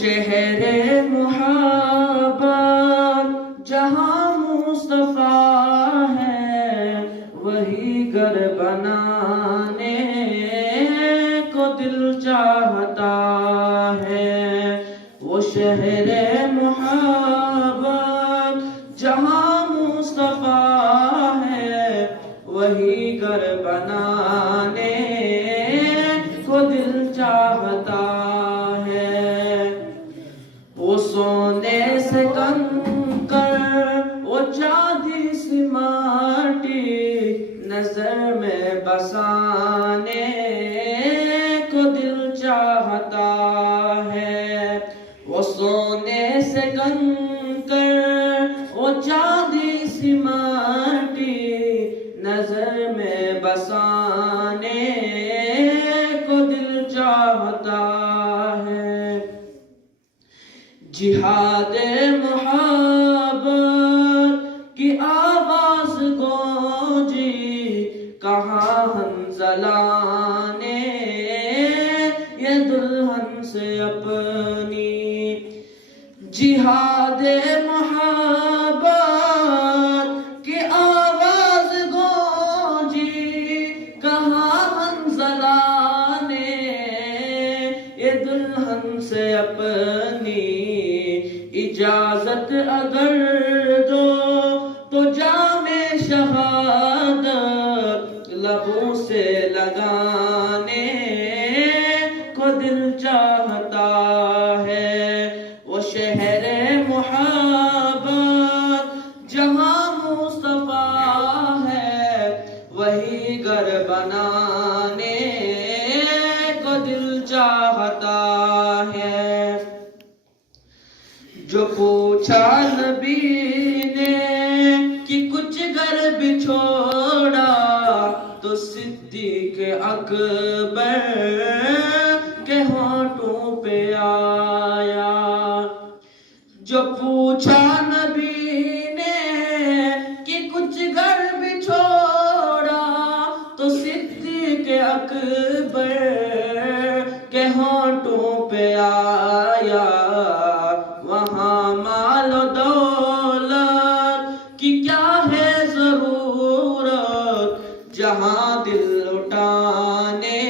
شہر محبت جہاں مصطفیٰ ہے، وہی گھر بنانے کو دل چاہتا ہے۔ وہ شہر محبت جہاں مصطفیٰ ہے، وہی گھر بنانے کو دل چاہتا ہے۔ وہ سونے سے کنکر، وہ چاندی سی ماٹی، نظر میں بسانے کو دل چاہتا ہے۔ وہ سونے سے کنکر، وہ چاندی سی ماٹی، نظر میں بسانے کو دل چاہتا ہے۔ جہاد محبت کی آواز گونجی، کہاں حنظلہ نے یہ دلہن سے اپنی۔ جہاد محبت کی آواز گونجی، کہاں حنظلہ نے یہ دلہن سے اپنی۔ اجازت اگر دو تو جام شہادت لبوں سے لگانے کو دل چاہتا ہے۔ وہ شہر محبت جہاں مصطفیٰ ہے، وہی گھر بنانے کو دل چاہتا ہے۔ جو پوچھا نبی نے کہ کچھ گھر بچھوڑا، تو صدیق اکبر کے ہونٹوں پہ آیا۔ جو پوچھا نبی نے کہ کچھ گھر بچھوڑا، تو صدیق اکبر کے ہونٹوں پہ آیا۔ وہاں مال و دولت کی کیا ہے ضرورت، جہاں دل لٹانے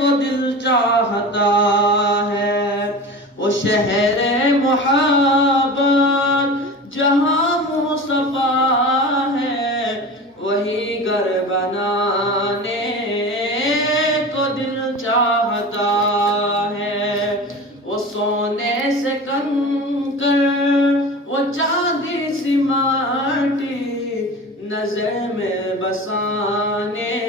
کو دل چاہتا ہے۔ وہ شہر محبت جہاں مصطفیٰ ہے، وہی گھر بنانے کو دل چاہتا ہے۔ وہ سونے سے کنکر، وہ چاندی سی ماٹی، نظر میں بسانے